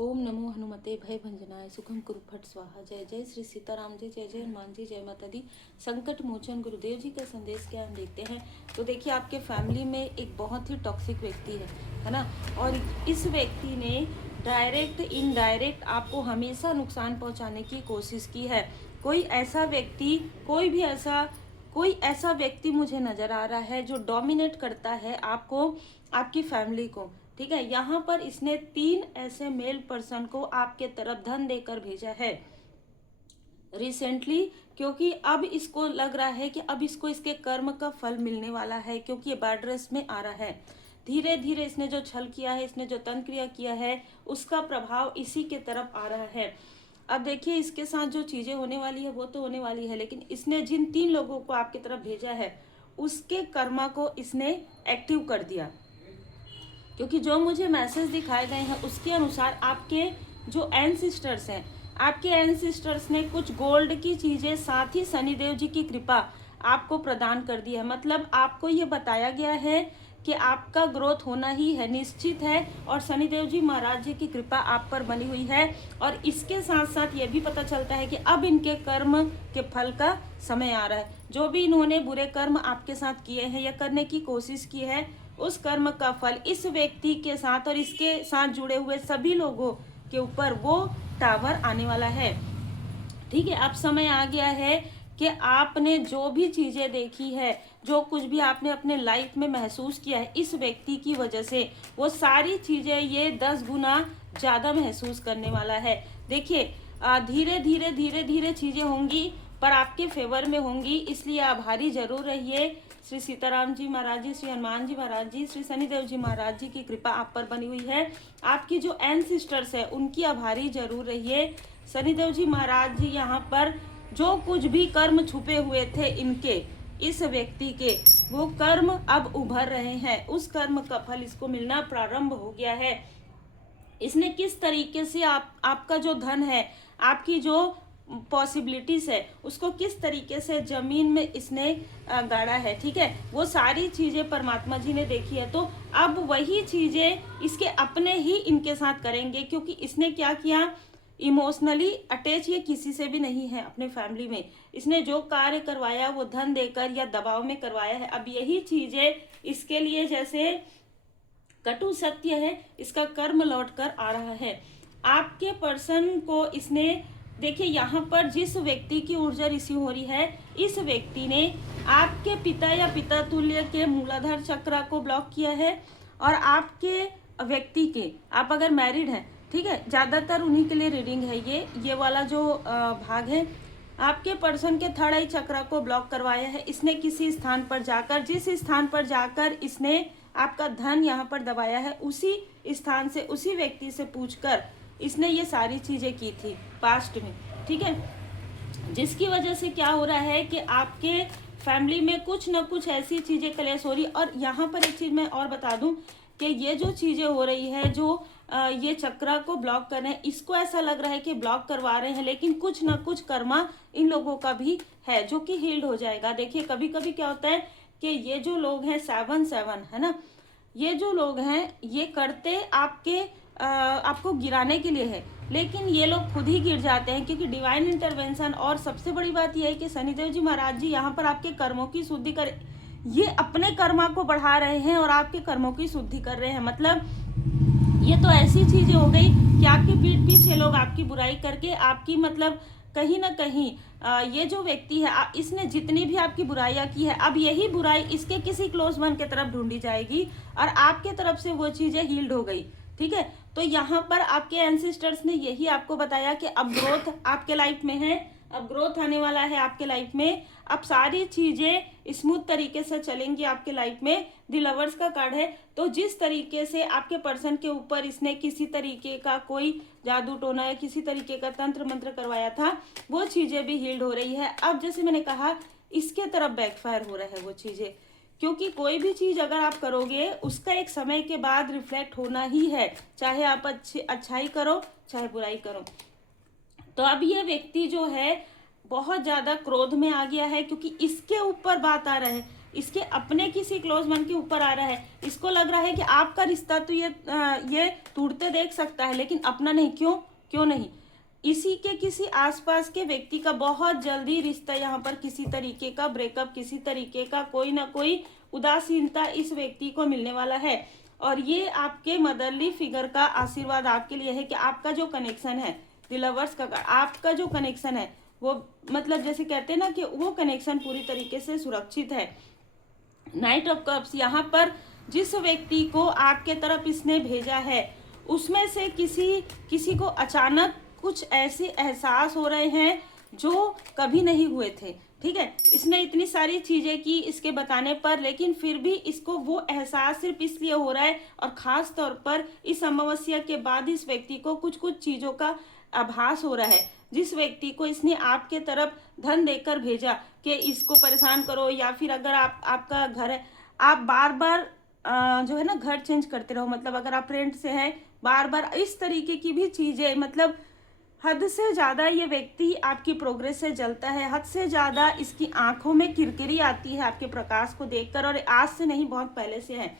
ओम नमो हनुमते भय भंजनाय सुखम कुरु फट स्वाहा। जय जय श्री सीताराम जी, जय जय हनुमान जी, जय माता दी। संकट मोचन गुरुदेव जी का संदेश क्या हम देखते हैं। तो देखिए, आपके फैमिली में एक बहुत ही टॉक्सिक व्यक्ति है ना। और इस व्यक्ति ने डायरेक्ट इनडायरेक्ट आपको हमेशा नुकसान पहुंचाने की कोशिश की है। कोई ऐसा व्यक्ति मुझे नजर आ रहा है जो डोमिनेट करता है आपको, आपकी फैमिली को। ठीक है, यहाँ पर इसने 3 ऐसे मेल पर्सन को आपके तरफ धन देकर भेजा है रिसेंटली, क्योंकि अब इसको लग रहा है कि अब इसको इसके कर्म का फल मिलने वाला है, क्योंकि ये बैड रेस में आ रहा है। धीरे धीरे इसने जो छल किया है, इसने जो तंत्र क्रिया किया है, उसका प्रभाव इसी के तरफ आ रहा है। अब देखिए, इसके साथ जो चीजें होने वाली है वो तो होने वाली है, लेकिन इसने जिन 3 लोगों को आपकी तरफ भेजा है उसके कर्मा को इसने एक्टिव कर दिया। क्योंकि जो मुझे मैसेज दिखाए गए हैं उसके अनुसार आपके जो एंसिस्टर्स हैं, आपके एंसिस्टर्स ने कुछ गोल्ड की चीजें साथ ही शनिदेव जी की कृपा आपको प्रदान कर दी है। मतलब आपको ये बताया गया है कि आपका ग्रोथ होना ही है, निश्चित है, और शनिदेव जी महाराज जी की कृपा आप पर बनी हुई है। और इसके साथ साथ ये भी पता चलता है कि अब इनके कर्म के फल का समय आ रहा है। जो भी इन्होंने बुरे कर्म आपके साथ किए हैं या करने की कोशिश की है, उस कर्म का फल इस व्यक्ति के साथ और इसके साथ जुड़े हुए सभी लोगों के ऊपर वो टावर आने वाला है। ठीक है, अब समय आ गया है कि आपने जो भी चीजें देखी है, जो कुछ भी आपने अपने लाइफ में महसूस किया है इस व्यक्ति की वजह से, वो सारी चीजें ये 10 गुना ज्यादा महसूस करने वाला है। देखिए, धीरे धीरे धीरे धीरे चीजें होंगी पर आपके फेवर में होंगी, इसलिए आभारी जरूर रहिए। श्री सीताराम जी महाराज जी, श्री हनुमान जी महाराज जी, श्री शनिदेव जी महाराज जी की कृपा आप पर बनी हुई है। आपकी जो एंसिस्टर्स है उनकी आभारी जरूर रहिए। शनिदेव जी महाराज जी यहाँ पर जो कुछ भी कर्म छुपे हुए थे इनके, इस व्यक्ति के, वो कर्म अब उभर रहे हैं। उस कर्म का फल इसको मिलना प्रारंभ हो गया है। इसने किस तरीके से आपका जो धन है, आपकी जो पॉसिबिलिटीज है, उसको किस तरीके से जमीन में इसने गाड़ा है। ठीक है, वो सारी चीजें परमात्मा जी ने देखी है। तो अब वही चीजें इसके अपने ही इनके साथ करेंगे, क्योंकि इसने क्या किया, इमोशनली अटैच ये किसी से भी नहीं है अपने फैमिली में। इसने जो कार्य करवाया वो धन देकर या दबाव में करवाया है। अब यही चीजें इसके लिए जैसे कटु सत्य है, इसका कर्म लौट कर आ रहा है। आपके पर्सन को इसने, देखिए यहाँ पर जिस व्यक्ति की ऊर्जा रिसीव हो रही है, इस व्यक्ति ने आपके पिता या पिता तुल्य के मूलाधार चक्र को ब्लॉक किया है। और आपके व्यक्ति के, आप अगर मैरिड हैं, ठीक है, ज्यादातर उन्हीं के लिए रीडिंग है ये वाला जो भाग है। आपके पर्सन के थर्ड आई चक्र को ब्लॉक करवाया है इसने किसी स्थान पर जाकर, जिस स्थान पर जाकर इसने आपका धन यहाँ पर दबाया है, उसी स्थान से, उसी व्यक्ति से पूछकर इसने ये सारी चीजें की थी पास्ट में। ठीक है, जिसकी वजह से क्या हो रहा है कि आपके फैमिली में कुछ ना कुछ ऐसी चीजें क्लेश हो रही। और यहाँ पर एक चीज मैं और बता दूं कि ये जो चीजें हो रही है, जो ये चक्र को ब्लॉक कर रहे हैं, इसको ऐसा लग रहा है कि ब्लॉक करवा रहे हैं, लेकिन कुछ ना कुछ कर्मा इन लोगों का भी है जो कि हील्ड हो जाएगा। देखिए, कभी कभी क्या होता है कि ये जो लोग हैं 7-7 है ना, ये जो लोग हैं ये करते आपको गिराने के लिए है, लेकिन ये लोग खुद ही गिर जाते हैं, क्योंकि डिवाइन इंटरवेंशन। और सबसे बड़ी बात यह है कि शनिदेव जी महाराज जी यहाँ पर आपके कर्मों की शुद्धि कर, ये अपने कर्मा को बढ़ा रहे हैं और आपके कर्मों की शुद्धि कर रहे हैं। मतलब ये तो ऐसी चीजें हो गई कि आपके पीठ पीछे लोग आपकी बुराई करके आपकी, मतलब कहीं ना कहीं ये जो व्यक्ति है, इसने जितनी भी आपकी बुराइयां की है, अब यही बुराई इसके किसी क्लोज वन के तरफ ढूंढी जाएगी और आपके तरफ से वो चीजें हील्ड हो गई। ठीक है, तो यहाँ पर आपके एंसिस्टर्स ने यही आपको बताया कि अब ग्रोथ आपके लाइफ में है, अब ग्रोथ आने वाला है आपके लाइफ में। अब सारी चीजें स्मूथ तरीके से चलेंगी आपके लाइफ में। द लवर्स का कार्ड है, तो जिस तरीके से आपके पर्सन के ऊपर इसने किसी तरीके का कोई जादू टोना या किसी तरीके का तंत्र मंत्र करवाया था, वो चीजें भी हील्ड हो रही है। अब जैसे मैंने कहा, इसके तरफ बैकफायर हो रहा है वो चीजें, क्योंकि कोई भी चीज अगर आप करोगे उसका एक समय के बाद रिफ्लेक्ट होना ही है, चाहे आप अच्छाई करो चाहे बुराई करो। तो अब ये व्यक्ति जो है बहुत ज्यादा क्रोध में आ गया है, क्योंकि इसके ऊपर बात आ रहा है। इसके अपने किसी क्लोज वन के ऊपर आ रहा है। इसको लग रहा है कि आपका रिश्ता तो ये टूटते देख सकता है लेकिन अपना नहीं। क्यों नहीं? इसी के किसी आसपास के व्यक्ति का बहुत जल्दी रिश्ता यहाँ पर किसी तरीके का ब्रेकअप, किसी तरीके का कोई ना कोई उदासीनता इस व्यक्ति को मिलने वाला है। और ये आपके मदरली फिगर का आशीर्वाद आपके लिए है कि आपका जो कनेक्शन है, द लवर्स का आपका जो कनेक्शन है वो मतलब जैसे कहते हैं ना कि वो कनेक्शन पूरी तरीके से सुरक्षित है। नाइट ऑफ कप्स, यहाँ पर जिस व्यक्ति को आपके तरफ इसने भेजा है उसमें से किसी को अचानक कुछ ऐसे एहसास हो रहे हैं जो कभी नहीं हुए थे। ठीक है, इसने इतनी सारी चीजें की इसके बताने पर, लेकिन फिर भी इसको वो एहसास सिर्फ इसलिए हो रहा है और खास तौर पर इस अमावस्या के बाद इस व्यक्ति को कुछ चीजों का आभास हो रहा है। जिस व्यक्ति को इसने आपके तरफ धन देकर भेजा कि इसको परेशान करो, या फिर अगर आपका घर है, आप बार बार जो है ना घर चेंज करते रहो, मतलब अगर आप रेंट से हैं बार बार इस तरीके की भी चीजें, मतलब हद से ज़्यादा ये व्यक्ति आपकी प्रोग्रेस से जलता है, हद से ज़्यादा इसकी आंखों में किरकिरी आती है आपके प्रकाश को देखकर, और आज से नहीं बहुत पहले से है।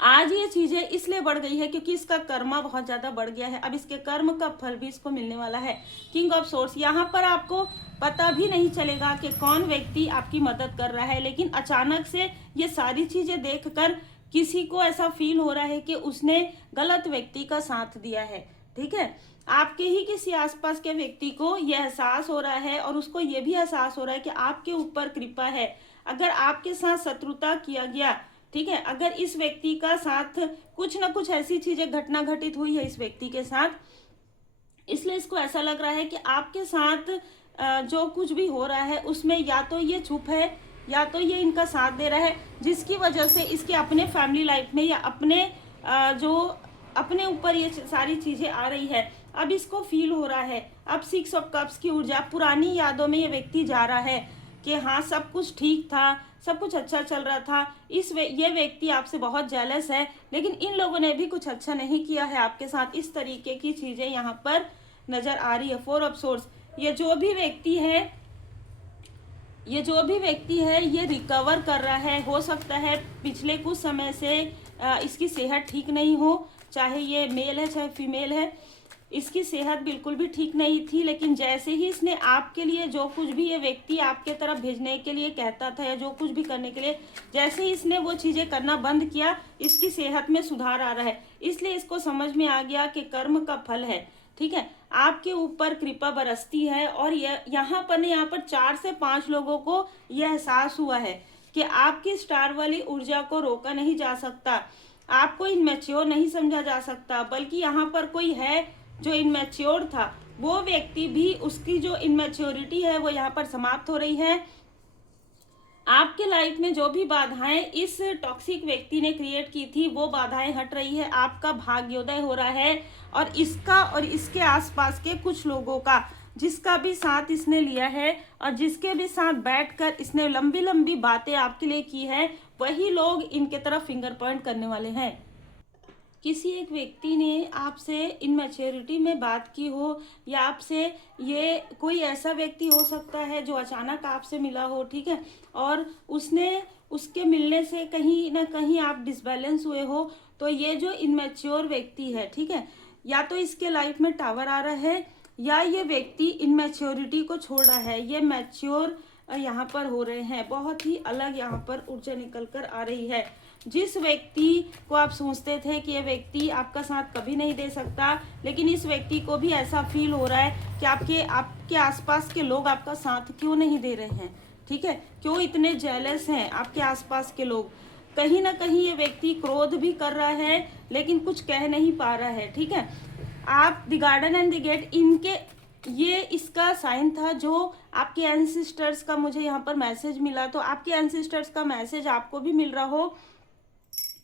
आज ये चीज़ें इसलिए बढ़ गई है क्योंकि इसका कर्मा बहुत ज़्यादा बढ़ गया है। अब इसके कर्म का फल भी इसको मिलने वाला है। किंग ऑफ सोर्स, यहाँ पर आपको पता भी नहीं चलेगा कि कौन व्यक्ति आपकी मदद कर रहा है, लेकिन अचानक से ये सारी चीज़ें देखकर किसी को ऐसा फील हो रहा है कि उसने गलत व्यक्ति का साथ दिया है। ठीक है, आपके ही किसी आसपास के व्यक्ति को यह एहसास हो रहा है और उसको यह भी एहसास हो रहा है कि आपके ऊपर कृपा है। अगर आपके साथ शत्रुता किया गया, ठीक है, अगर इस व्यक्ति का साथ कुछ ना कुछ ऐसी चीजें घटना घटित हुई है इस व्यक्ति के साथ, इसलिए इसको ऐसा लग रहा है कि आपके साथ जो कुछ भी हो रहा है उसमें या तो ये चुप है या तो ये इनका साथ दे रहा है, जिसकी वजह से इसके अपने फैमिली लाइफ में या अपने जो अपने ऊपर ये सारी चीजें आ रही है। अब इसको फील हो रहा है, अब 6 ऑफ कप्स की ऊर्जा, पुरानी यादों में ये व्यक्ति जा रहा है कि हाँ सब कुछ ठीक था, सब कुछ अच्छा चल रहा था। ये व्यक्ति आपसे बहुत जेलस है, लेकिन इन लोगों ने भी कुछ अच्छा नहीं किया है आपके साथ। इस तरीके की चीजें यहाँ पर नजर आ रही है। 4 ऑफ सोर्स, ये जो भी व्यक्ति है ये रिकवर कर रहा है। हो सकता है पिछले कुछ समय से इसकी सेहत ठीक नहीं हो, चाहे ये मेल है चाहे फीमेल है, इसकी सेहत बिल्कुल भी ठीक नहीं थी, लेकिन जैसे ही इसने आपके लिए जो कुछ भी ये व्यक्ति आपके तरफ भेजने के लिए कहता था या जो कुछ भी करने के लिए, जैसे ही इसने वो चीज़ें करना बंद किया, इसकी सेहत में सुधार आ रहा है। इसलिए इसको समझ में आ गया कि कर्म का फल है। ठीक है, आपके ऊपर कृपा बरसती है। और यहाँ पर 4 से 5 लोगों को यह एहसास हुआ है कि आपकी स्टार वाली ऊर्जा को रोका नहीं जा सकता, आपको इनमैच्योर नहीं समझा जा सकता, बल्कि यहाँ पर कोई है जो इनमैच्योर था, वो व्यक्ति भी, उसकी जो इनमैच्योरिटी है वो यहाँ पर समाप्त हो रही है। आपके लाइफ में जो भी बाधाएं इस टॉक्सिक व्यक्ति ने क्रिएट की थी वो बाधाएं हट रही है, आपका भाग्योदय हो रहा है। और इसका और इसके आसपास के कुछ लोगों का, जिसका भी साथ इसने लिया है और जिसके भी साथ बैठकर इसने लंबी लंबी बातें आपके लिए की है, वही लोग इनके तरफ फिंगर पॉइंट करने वाले हैं। किसी एक व्यक्ति ने आपसे इनमैच्योरिटी में बात की हो, या आपसे, ये कोई ऐसा व्यक्ति हो सकता है जो अचानक आपसे मिला हो, ठीक है, और उसके मिलने से कहीं ना कहीं आप डिसबैलेंस हुए हो। तो ये जो इनमैच्योर व्यक्ति है, ठीक है, या तो इसके लाइफ में टावर आ रहा है या ये व्यक्ति इनमैच्योरिटी को छोड़ रहा है, ये मैच्योर यहाँ पर हो रहे हैं। बहुत ही अलग यहाँ पर ऊर्जा निकल कर आ रही है। जिस व्यक्ति को आप सोचते थे कि ये व्यक्ति आपका साथ कभी नहीं दे सकता, लेकिन इस व्यक्ति को भी ऐसा फील हो रहा है कि आपके आसपास के लोग आपका साथ क्यों नहीं दे रहे हैं। ठीक है, क्यों इतने जेलस हैं आपके आसपास के लोग। कहीं ना कहीं ये व्यक्ति क्रोध भी कर रहा है लेकिन कुछ कह नहीं पा रहा है। ठीक है, आप the garden and the gate, ये इसका साइन था जो आपके एंसेस्टर्स का मुझे यहाँ पर मैसेज मिला। तो आपके एंसेस्टर्स का मैसेज आपको भी मिल रहा हो,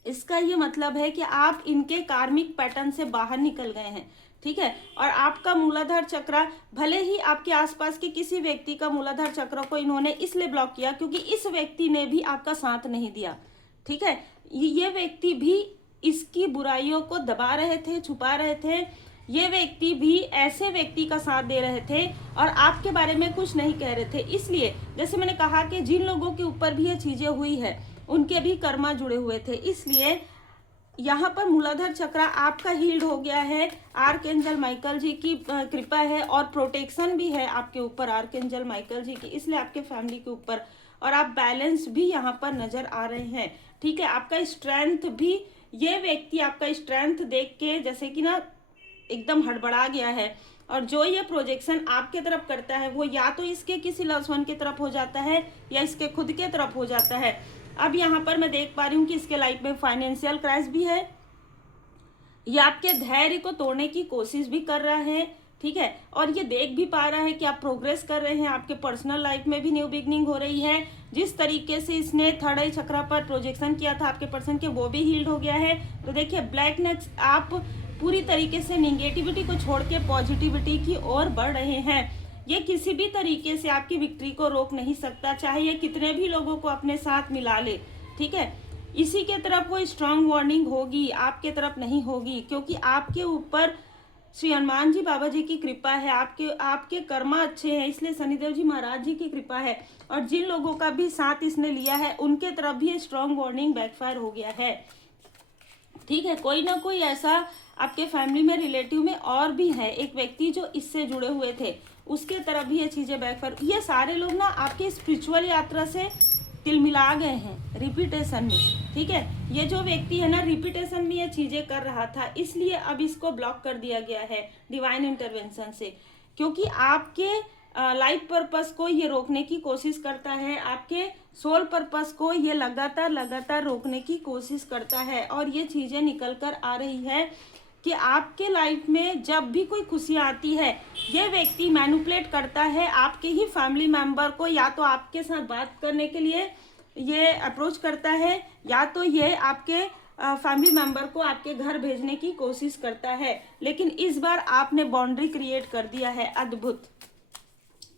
इसका ये मतलब है कि आप इनके कार्मिक पैटर्न से बाहर निकल गए हैं। ठीक है, और आपका मूलाधार चक्र, भले ही आपके आसपास के किसी व्यक्ति का मूलाधार चक्र को इन्होंने इसलिए ब्लॉक किया क्योंकि इस व्यक्ति ने भी आपका साथ नहीं दिया। ठीक है, ये व्यक्ति भी इसकी बुराइयों को दबा रहे थे, छुपा रहे थे, ये व्यक्ति भी ऐसे व्यक्ति का साथ दे रहे थे और आपके बारे में कुछ नहीं कह रहे थे। इसलिए जैसे मैंने कहा कि जिन लोगों के ऊपर भी ये चीजें हुई है उनके भी कर्मा जुड़े हुए थे, इसलिए यहाँ पर मूलाधार चक्र आपका हील्ड हो गया है। आर्कएंजल माइकल जी की कृपा है और प्रोटेक्शन भी है आपके ऊपर आर्कएंजल माइकल जी की, इसलिए आपके फैमिली के ऊपर, और आप बैलेंस भी यहाँ पर नजर आ रहे हैं। ठीक है, आपका स्ट्रेंथ भी, ये व्यक्ति आपका स्ट्रेंथ देख के जैसे कि ना एकदम हड़बड़ा गया है, और जो ये प्रोजेक्शन आपके तरफ करता है वो या तो इसके किसी लव्ड वन की तरफ हो जाता है या इसके खुद के तरफ हो जाता है। अब यहाँ पर मैं देख पा रही हूँ कि इसके लाइफ में फाइनेंशियल क्राइसिस भी है, ये आपके धैर्य को तोड़ने की कोशिश भी कर रहा है। ठीक है, और ये देख भी पा रहा है कि आप प्रोग्रेस कर रहे हैं, आपके पर्सनल लाइफ में भी न्यू बिगनिंग हो रही है। जिस तरीके से इसने थर्ड आई चक्र पर प्रोजेक्शन किया था आपके पर्सन के, वो भी हील्ड हो गया है। तो देखिए ब्लैकनेस, आप पूरी तरीके से निगेटिविटी को छोड़ के पॉजिटिविटी की ओर बढ़ रहे हैं। ये किसी भी तरीके से आपकी विक्ट्री को रोक नहीं सकता, चाहे ये कितने भी लोगों को अपने साथ मिला ले। ठीक है, इसी के तरफ वो स्ट्रांग वार्निंग होगी, आपके तरफ नहीं होगी, क्योंकि आपके ऊपर श्री हनुमान जी बाबा जी की कृपा है, आपके कर्मा अच्छे हैं, इसलिए शनिदेव जी महाराज जी की कृपा है। और जिन लोगों का भी साथ इसने लिया है उनके तरफ भी स्ट्रांग वार्निंग बैकफायर हो गया है। ठीक है, कोई ना कोई ऐसा आपके फैमिली में, रिलेटिव में और भी है एक व्यक्ति जो इससे जुड़े हुए थे, उसके तरफ भी ये चीजें बैकफायर। ये सारे लोग ना आपके स्पिरिचुअल यात्रा से तिलमिला गए हैं रिपीटेशन में। ठीक है, ये जो व्यक्ति है ना रिपीटेशन में ये चीजें कर रहा था, इसलिए अब इसको ब्लॉक कर दिया गया है डिवाइन इंटरवेंशन से, क्योंकि आपके लाइफ पर्पस को ये रोकने की कोशिश करता है, आपके सोल पर्पस को ये लगातार रोकने की कोशिश करता है। और ये चीजें निकल कर आ रही है कि आपके लाइफ में जब भी कोई खुशी आती है ये व्यक्ति मैनिपुलेट करता है आपके ही फैमिली मेंबर को, या तो आपके साथ बात करने के लिए ये अप्रोच करता है, या तो ये आपके फैमिली मेंबर को आपके घर भेजने की कोशिश करता है। लेकिन इस बार आपने बाउंड्री क्रिएट कर दिया है,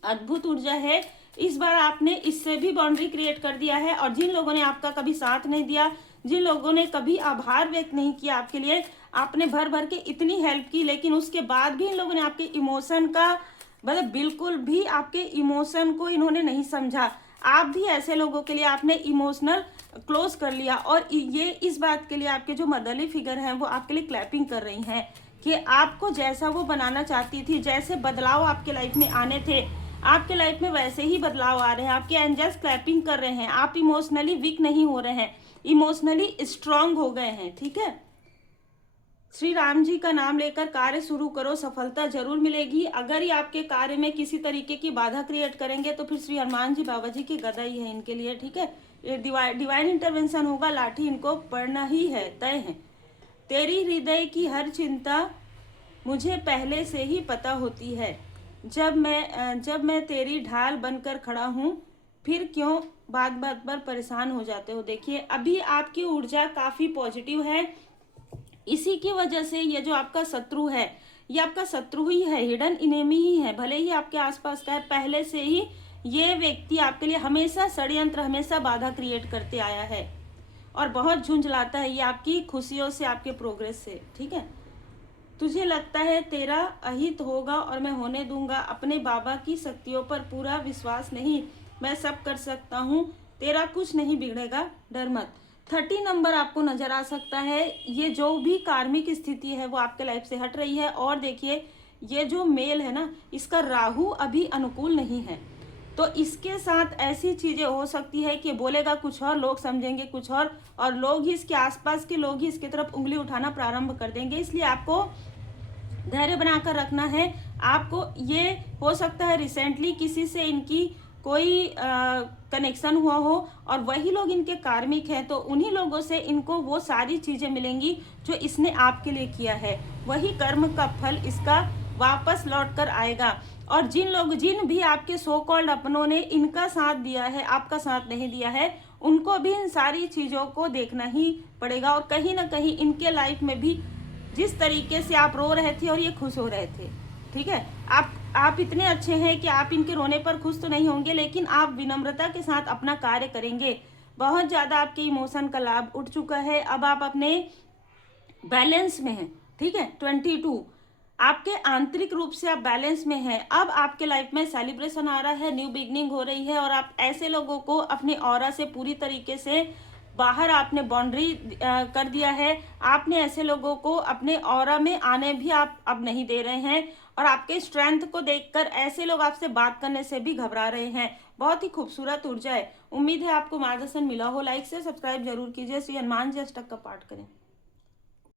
अद्भुत ऊर्जा है। इस बार आपने इससे भी बाउंड्री क्रिएट कर दिया है। और जिन लोगों ने आपका कभी साथ नहीं दिया, जिन लोगों ने कभी आभार व्यक्त नहीं किया आपके लिए, आपने भर भर के इतनी हेल्प की, लेकिन उसके बाद भी इन लोगों ने आपके इमोशन का, मतलब बिल्कुल भी आपके इमोशन को इन्होंने नहीं समझा। आप भी ऐसे लोगों के लिए आपने इमोशनल क्लोज कर लिया, और ये इस बात के लिए आपके जो मदरली फिगर हैं वो आपके लिए क्लैपिंग कर रही हैं कि आपको जैसा वो बनाना चाहती थी, जैसे बदलाव आपके लाइफ में आने थे आपके लाइफ में वैसे ही बदलाव आ रहे हैं। आपके एंजल्स क्लैपिंग कर रहे हैं, आप इमोशनली वीक नहीं हो रहे हैं, इमोशनली स्ट्रांग हो गए हैं। ठीक है, श्री राम जी का नाम लेकर कार्य शुरू करो, सफलता जरूर मिलेगी। अगर ये आपके कार्य में किसी तरीके की बाधा क्रिएट करेंगे तो फिर श्री हनुमान जी बाबा जी की गदा ही है इनके लिए। ठीक है, ये डिवाइन इंटरवेंशन होगा, लाठी इनको पड़ना ही है, तय है। तेरी हृदय की हर चिंता मुझे पहले से ही पता होती है, जब मैं तेरी ढाल बनकर खड़ा हूँ, फिर क्यों बात बात पर परेशान हो जाते हो। देखिए अभी आपकी ऊर्जा काफी पॉजिटिव है, इसी की वजह से ये जो आपका शत्रु है ये आपका शत्रु ही है, हिडन इनेमी ही है, भले ही आपके आसपास का है, पहले से ही ये व्यक्ति आपके लिए हमेशा षड्यंत्र, हमेशा बाधा क्रिएट करते आया है और बहुत झुंझलाता है ये आपकी खुशियों से, आपके प्रोग्रेस से। ठीक है, तुझे लगता है तेरा अहित होगा और मैं होने दूंगा, अपने बाबा की शक्तियों पर पूरा विश्वास नहीं, मैं सब कर सकता हूँ, तेरा कुछ नहीं बिगड़ेगा, डर मत। 30 नंबर आपको नजर आ सकता है। ये जो भी कार्मिक स्थिति है वो आपके लाइफ से हट रही है। और देखिए ये जो मेल है ना, इसका राहु अभी अनुकूल नहीं है, तो इसके साथ ऐसी चीजें हो सकती है कि बोलेगा कुछ और, लोग समझेंगे कुछ और लोग ही, इसके आसपास के लोग ही इसकी तरफ उंगली उठाना प्रारंभ कर देंगे। इसलिए आपको धैर्य बनाकर रखना है। आपको ये हो सकता है रिसेंटली किसी से इनकी कोई कनेक्शन हुआ हो और वही लोग इनके कार्मिक हैं, तो उन्हीं लोगों से इनको वो सारी चीजें मिलेंगी जो इसने आपके लिए किया है, वही कर्म का फल इसका वापस लौट कर आएगा। और जिन भी आपके सो कॉल्ड अपनों ने इनका साथ दिया है, आपका साथ नहीं दिया है, उनको भी इन सारी चीजों को देखना ही पड़ेगा। और कहीं ना कहीं इनके लाइफ में भी जिस तरीके से आप रो रहे थे और ये खुश हो रहे थे, ठीक है, आप इतने अच्छे हैं कि आप इनके रोने पर खुश तो नहीं होंगे, लेकिन आप विनम्रता के साथ अपना कार्य करेंगे। बहुत ज्यादा आपके इमोशन का लाभ उठ चुका है, अब आप अपने बैलेंस में हैं। ठीक है, 22 आपके आंतरिक रूप से आप बैलेंस में हैं। अब आपके लाइफ में सेलिब्रेशन आ रहा है, न्यू बिगनिंग हो रही है, और आप ऐसे लोगों को अपने ऑरा से पूरी तरीके से बाहर आपने बाउंड्री कर दिया है। आपने ऐसे लोगों को अपने ऑरा में आने भी आप अब नहीं दे रहे हैं, और आपके स्ट्रेंथ को देखकर ऐसे लोग आपसे बात करने से भी घबरा रहे हैं। बहुत ही खूबसूरत ऊर्जा है। उम्मीद है आपको मार्गदर्शन मिला हो। लाइक से सब्सक्राइब जरूर कीजिए। श्री हनुमान जी अष्टक का पाठ करें।